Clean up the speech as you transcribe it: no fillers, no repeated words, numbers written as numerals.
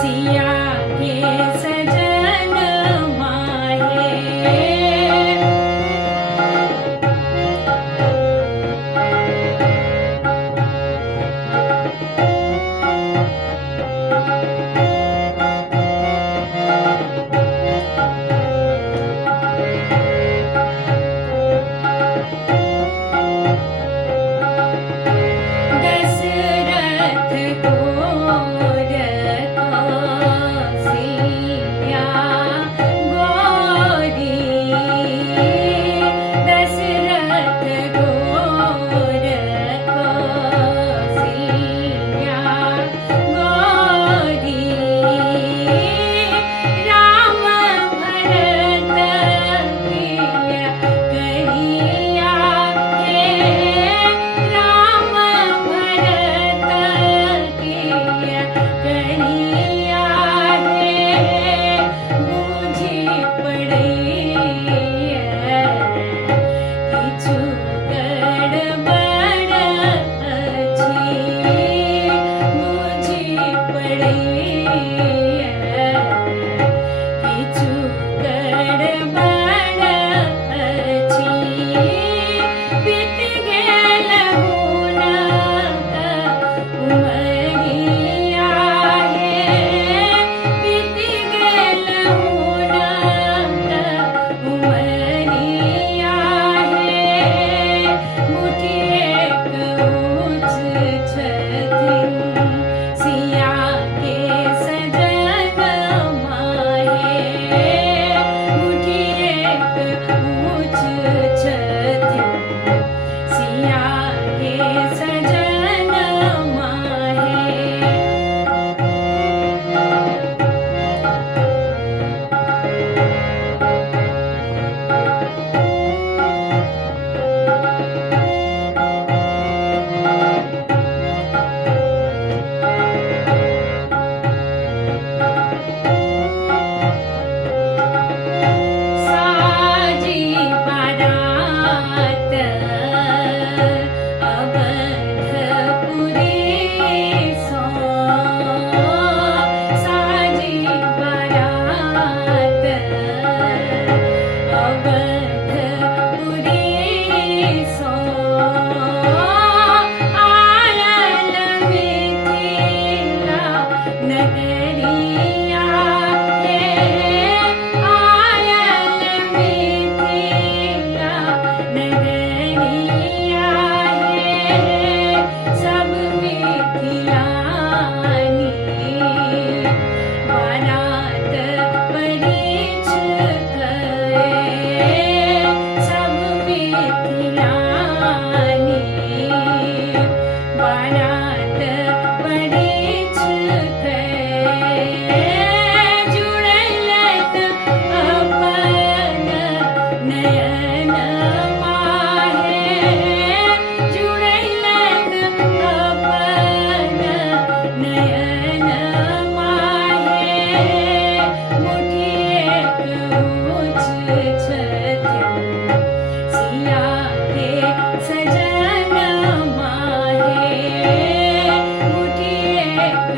सिया के सजन माहे दशरथ गोर कौशल्या गौरी दशरथ गोर कौशल्या गौरी राम भरत प्रिय करिया हे राम भरत प्रिय करिया हे मुझे पड़ैया किछु गड़बड़ अछि मुझे पड़ैया किछु गड़बड़ अछि बीत गेल हुनक उमरिया हे बीत गेल हुनक उमरिया हे मुठिएक ऊँच छथिन सिया के सजन माहे मुठिएक ऊँच छथिन सिया के सजन माहे साजी बारात अवधपुरी सो साजी बारात अवधपुरी सो आयल मिथिला नगरिया हे आयल मिथिला नगरिया हे सब मिथिलानी बारात परिछ करे सब मिथिलानी बारात परिछ करे जुड़लत अपन नयन माहे जुड़लत अपन नयन माहे मुठिएक ऊँच छथिन सिया के सजन माहे मुठिएक